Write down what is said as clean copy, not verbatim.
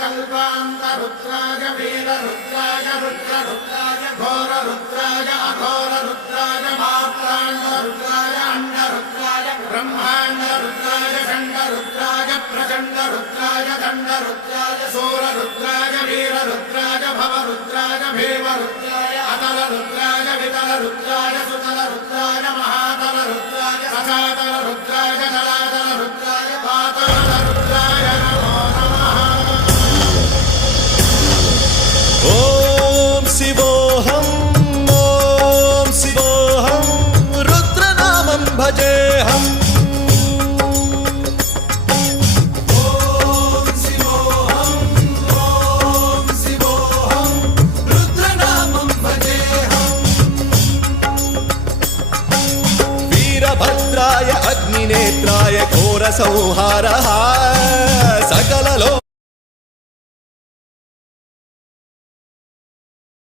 कल्पान्तरुद्राय वीररुद्राय रुद्ररुद्राय घोररुद्राय अघोररुद्राय मात्राण्डरुद्राय अण्डरुद्राय ब्रह्माण्डरुद्राय खण्डरुद्राय प्रचण्डरुद्राय दण्डरुद्राय सूररुद्राय वीररुद्राय भवरुद्राय भीमरुद्राय अतलरुद्राय वितलरुद्राय सुतलरुद्राय महातलरुद्राय सचातलरुद्राय जलातलरुद्राय पातालरुद्राय नमो नमः। ॐ शिवोऽहं रुद्रनामं भजेऽहम्। वीरभद्राय अग्निनेत्राय घोरसंहारः